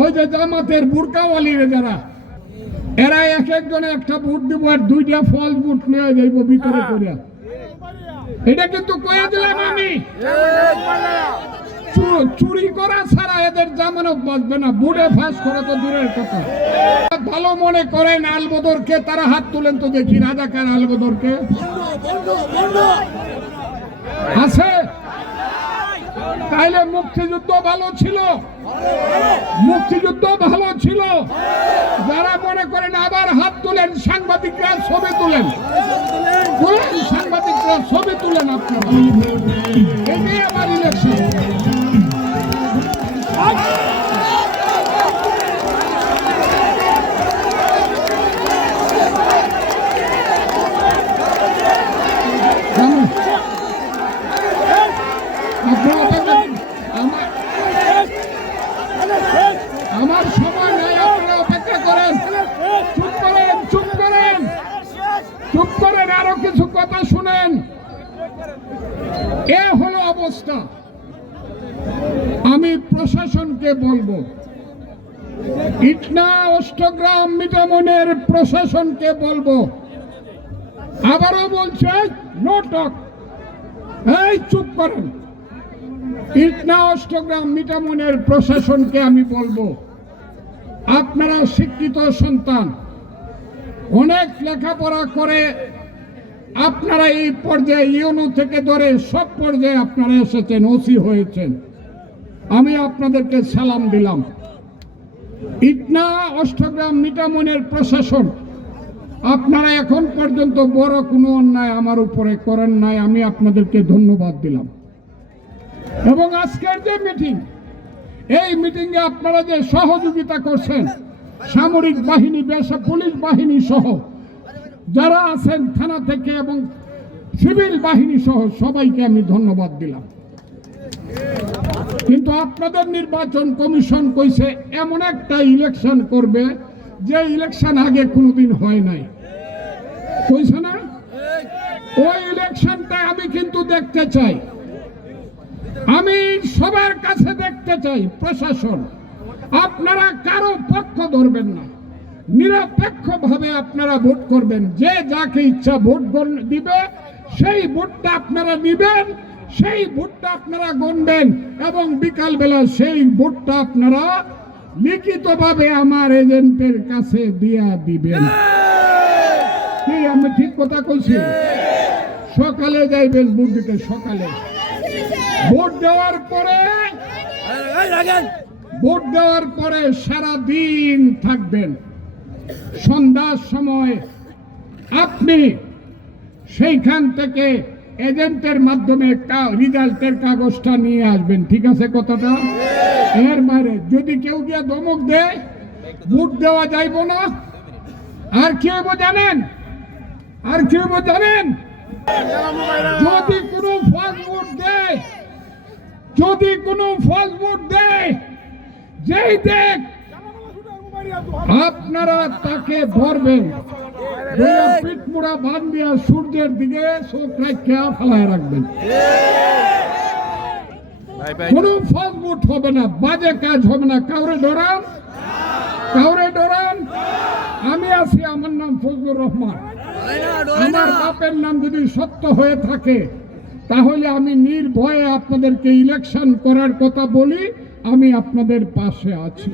ওই যে জামাতের বুরকাওয়ালিরা যারা, এরা এক একজনে একটা ভোট দিব আর দুইটা ফলস ভোট নিয়ে যাইব ভিতরে করিয়া। এটা কিন্তু কয়ে দিলাম আমি, চুরি করা ছাড়া এদের জামানত বাঁচবে না, বুড়ে ফাঁস করা তো দূরের কথা। ভালো মনে করেন আলবদরকে, তারা হাত তুলেন তো দেখি, রাজাকার আলবদরকে আছে? তাইলে মুক্তিযুদ্ধ ভালো ছিল, মুক্তিযুদ্ধ ভালো ছিল। যারা মনে করেন আবার হাত তুলেন, সাংবাদিকরা ছবি তুলেন, সাংবাদিকরা ছবি তুলেন আপনারা। এটাই আমার ইলেকশন। আমার সময় নেই, আপনারা অপেক্ষা করেন। চুপ করেন, চুপ করেন, চুপ করেন, আরো কিছু কথা শুনেন। এ হলো অবস্থা। আমি প্রশাসনকে বলবো, ইটনা অষ্টগ্রাম মিঠামনের প্রশাসনকে বলবো, আবারও বলছে নো টক। এই চুপ করেন। ইটনা অষ্টগ্রাম মিঠামনের প্রশাসনকে আমি বলবো, আপনারা শিক্ষিত সন্তান, অনেক লেখাপড়া করে আপনারা এই পর্যায়ে ইউনো থেকে ধরে সব পর্যায়ে আপনারা এসেছেন, ওসি হয়েছেন। আমি আপনাদেরকে সালাম দিলাম। ইটনা অষ্টগ্রাম মিঠামনের প্রশাসন, আপনারা এখন পর্যন্ত বড় কোনো অন্যায় আমার উপরে করেন নাই, আমি আপনাদেরকে ধন্যবাদ দিলাম। এবং আজকের যে মিটিং, এই মিটিংয়ে আপনারা যে সহযোগিতা করছেন, সামরিক বাহিনী, পুলিশ বাহিনী সহ যারা আছেন থানা থেকে এবং সিভিল বাহিনী সহ সবাইকে আমি ধন্যবাদ দিলাম। কিন্তু আপনাদের নির্বাচন কমিশন কইছে এমন একটা ইলেকশন করবে যে ইলেকশন আগে কোনোদিন হয় নাই, কইছে না? ওই ইলেকশনটা আমি কিন্তু দেখতে চাই, আমি সবার কাছে দেখতে চাই। প্রশাসন, আপনারা কারো পক্ষ ধরবেন না, নিরপেক্ষভাবে আপনারা ভোট করবেন। যে যাকে ইচ্ছা ভোট দিবে, সেই ভোটটা আপনারা নিবেন, সেই ভোটটা আপনারা গণবেন এবং বিকালবেলা সেই ভোটটা আপনারা লিখিতভাবে আমার এজেন্টের কাছে দিয়া দিবেন। কি আমি ঠিক কথা কইছি? সকালে যাইবেন ভোট দিতে, সকালে ভোট দেওয়ার পরে সারা দিন থাকবেন। সন্ধ্যার সময় আপনি সেইখান থেকে এজেন্টের মাধ্যমে রিজাল্টের কাগজটা নিয়ে আসবেন। ঠিক আছে কথাটা? এর বাইরে যদি কেউ গিয়ে ধমক দেয়, ভোট দেওয়া যাইব না। আর কি হইব জানেন? আর কি হইব জানেন? যদি কোনো ফলস ভোট দেয়, যদি কোনো ফলস ভোট দেয়, যেই দেখ আপনারা তাকে ধরবেন, পিঠমুড়া বান দিয়া সূর্যের দিকে চোখ রাখিয়া ফেলায় রাখবেন। কোনো ফলস ভোট হবে না, বাজে কাজ হবে না। কাউরে ডরান, কাউরে ডরান। আমি আছি, আমার নাম ফজলুর রহমান। আমার বাপের নাম যদি সত্য হয়ে থাকে তাহলে আমি নির্ভয়ে আপনাদেরকে ইলেকশন করার কথা বলি। আমি আপনাদের পাশে আছি।